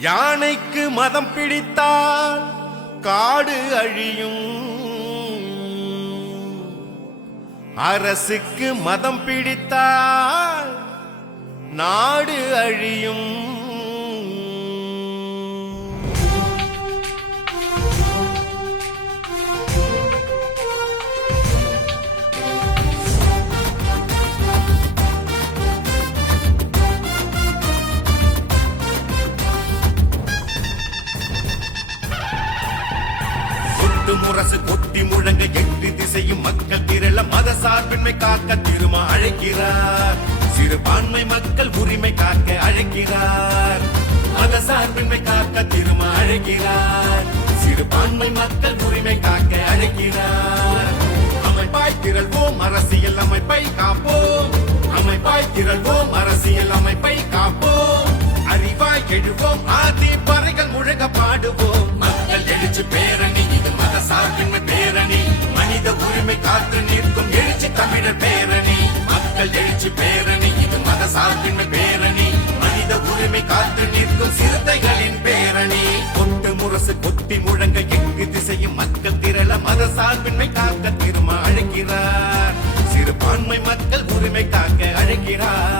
யானைக்கு மதம் பிடித்தால் காடு அழியும். அரசுக்கு மதம் பிடித்தால் நாடு அழியும். கொட்டு முரசு கொட்டி முழங்க எட்டு திசையும் மக்கள் திரள மத சார்பின்மை காக்க திருமா அழைக்கிறார். சிறுபான்மை மக்கள் உரிமை காக்க அழைக்கிறார். மத சார்பின்மை காக்க திருமா அழைக்கிறார். சிறுபான்மை மக்கள் உரிமை காக்க அழைக்கிறார். அமைப்பாய் திரள்வோம் அரசியல் அமைப்பை காப்போம். அமைப்பாய் திரள்வோம் அரசியல் அமைப்பை காப்போம். அறிவாய் எழுவோம் ஆதி பறைகள் முழங்க பாடுவோம். மக்கள் எழுச்சி பேரணி காத்து நிற்கும் எழுச்சி தமிழர் பேரணி. மக்கள் எழுச்சி பேரணி இது மத சார்பின்மை பேரணி. மனித உரிமை காத்து நிற்கும் சிறுத்தைகளின் பேரணி. கொட்டு முரசு கொத்தி முழங்க எங்கு திசையும் மக்கள் திரள மத சார்பின்மை காக்க திரும்ப அழைக்கிறார். சிறுபான்மை மக்கள் உரிமை காக்க அழைக்கிறார்.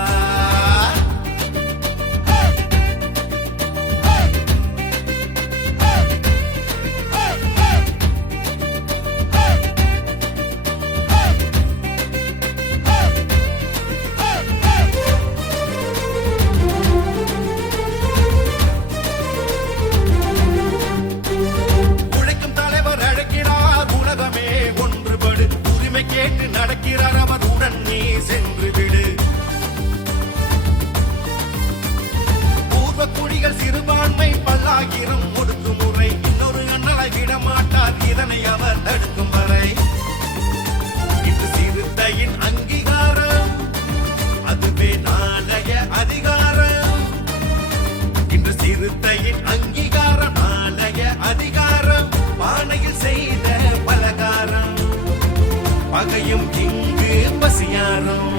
நடக்கிறார் நீ சென்று விடு. பூர்வ குடிகள் சிறுபான்மை பல்லாயிரம் ஒடுக்குமுறை இன்னொரு அண்ணலை விட மாட்டார் இதனை அவர் தடுக்கும் வரை. இன்று சிறுத்தையின் அங்கீகாரம் அதுவே நாளைய அதிகாரம். இன்று சிறுத்தையின் அங்கீகாரம் நாளைய அதிகாரம். பானையில் செய்த பலகாரம் பகையும் இங்கு பசியாரும்.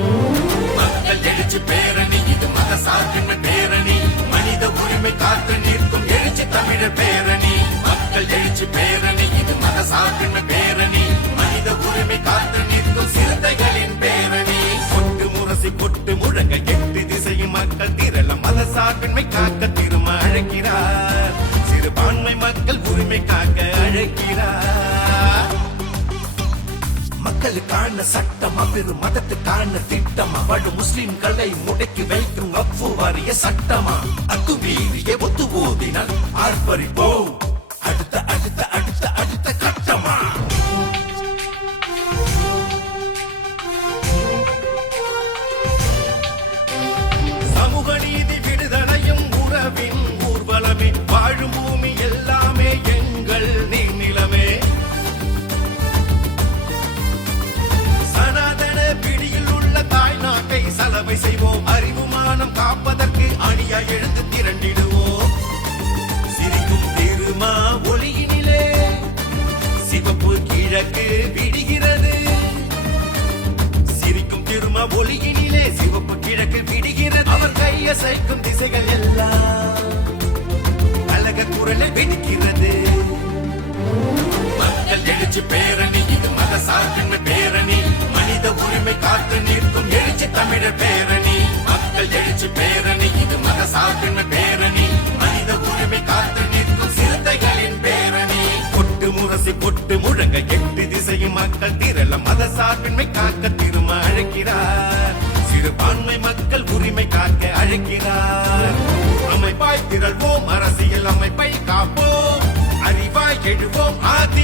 மக்கள் எழுச்சி பேரணி இது மத சார்பின்மை பேரணி. மனித உரிமை காத்து நிற்கும் எழுச்சி தமிழர் பேரணி. மக்கள் எழுச்சி பேரணி இது மத சார்பின்மை பேரணி. மனித உரிமை காத்து நிற்கும் சிறுத்தைகளின் பேரணி. கொட்டு முரசி கொட்டு முழங்க எட்டு திசையும் மக்கள் திரள மத சார்பின்மை காக்க திரும்ப அழைக்கிறார். சிறுபான்மை மக்கள் உரிமை காக்க அழைக்கிறார். மக்களுக்கான சட்டம் அவ்விரு மதத்துக்கான திட்டம். அவடு முஸ்லிம்களை முடக்கி வைக்கும் அப்பு வாரிய சட்டமா? அத்துமீறிய ஒத்து ஊதினால் ஆர்ப்பரிப்போம். அடுத்த அடுத்த மனம் காப்பதற்கு அணியா எழுந்து திரண்டிடுவோம். சிரிக்கும் திருமா ஒளியினிலே சிவப்பு கிழக்கு விடுகிறது. சிரிக்கும் திருமா ஒளியினிலே சிவப்பு கிழக்கு விடுகிறது. அவர் கையசைக்கும் திசைகள் எல்லாம் அழக குரலை வெடிக்கிறது. மக்கள் எழுச்சி பேரணி இது மத சார்பின்மை பேரணி. மனித உரிமை காத்து நிற்கும் எழுச்சி தமிழர் பேரணி. மக்கள் திரள மத சார்பின்மை காக்க திரும்ப அழைக்கிறார். சிறுபான்மை மக்கள் உரிமை காக்க அழைக்கிறார். அமைப்பாய் திரள்வோம் அரசியல் அமைப்பை காப்போம். அறிவாய் எழுவோம் ஆதி